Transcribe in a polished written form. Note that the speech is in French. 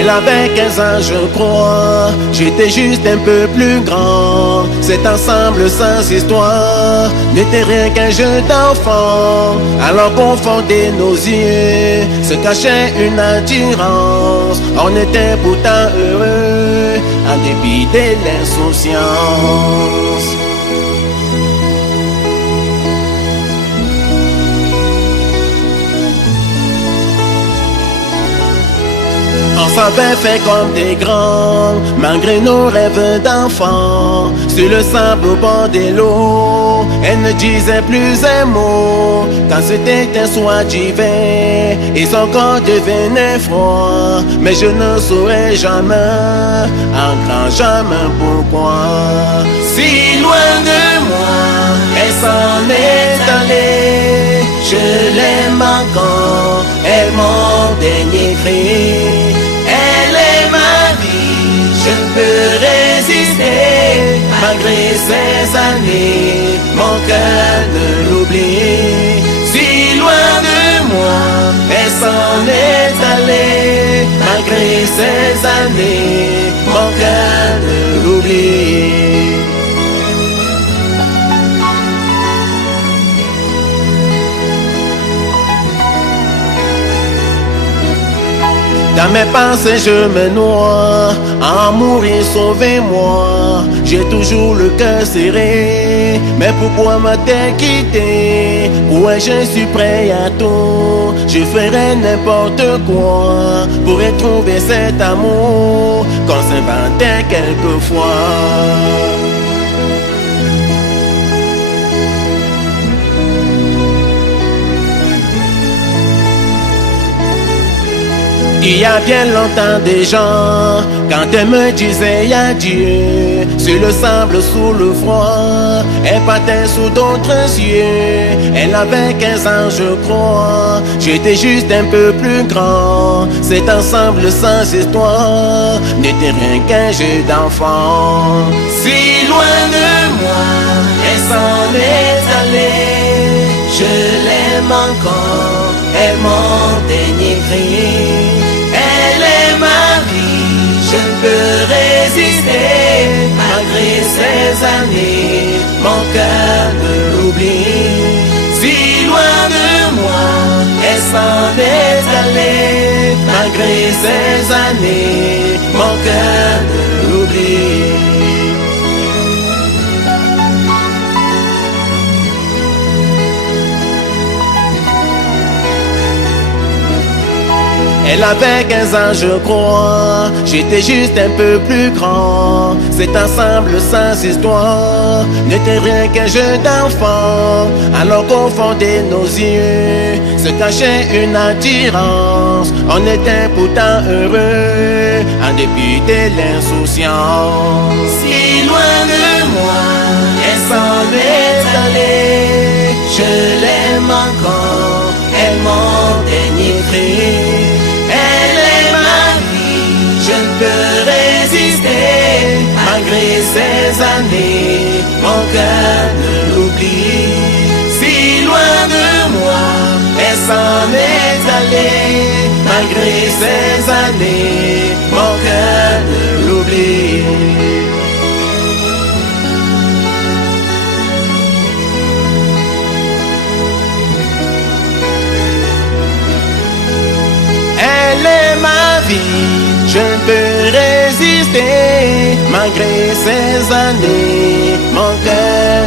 Elle avait 15 ans je crois, j'étais juste un peu plus grand. Cet ensemble sans histoire n'était rien qu'un jeu d'enfant. Alors qu'on fondait nos yeux, se cachait une attirance. On était pourtant heureux, en dépit de l'insouciance. On s'avait fait comme des grands, malgré nos rêves d'enfants. Sur le sable au bord de l'eau, elle ne disait plus un mot. Quand c'était un soir d'hiver, et son corps devenait froid. Mais je ne saurais jamais, en grand jamais pourquoi. Si loin de moi, elle s'en est allée. Je l'aime encore, elle mon dernier cri. Elle est ma vie, je ne peux résister. Malgré ces années, mon cœur ne l'oublie. Si loin de moi, elle s'en est allée. Malgré ces années, mon cœur ne l'oublie. Dans mes pensées je me noie, en mourir sauvez-moi. J'ai toujours le cœur serré, mais pourquoi m'a-t-elle quitté? Ouais, je suis prêt à tout, je ferai n'importe quoi pour retrouver cet amour qu'on s'inventait quelquefois. Il y a bien longtemps déjà, quand elle me disait adieu, sur le sable, sous le froid, elle partait sous d'autres yeux. Elle avait 15 ans je crois, j'étais juste un peu plus grand. Cet ensemble sans histoire n'était rien qu'un jeu d'enfant. Si loin de moi, elle s'en est allée. Je l'aime encore, elle mon dernier cri. Elle est ma vie, je ne peux résister. Malgré ces années, mon cœur ne l'oublie. Si loin de moi, elle s'en est allée. Malgré ces années, mon cœur ne l'oublie. Elle avait 15 ans je crois, j'étais juste un peu plus grand. Cet ensemble sans histoire n'était rien qu'un jeu d'enfant. Alors qu'au fond de nos yeux se cachait une attirance. On était pourtant heureux, en dépit de l'insouciance. Si loin de moi, elle s'en est allée. Je l'aime encore, elle mon dernier cri. Je ne peux résister, malgré ces années, mon cœur ne l'oublie. Si loin de moi, elle s'en est allée. Malgré ces années, mon cœur ne l'oublie. Elle est ma vie. Je ne peux résister, malgré ces années, mon cœur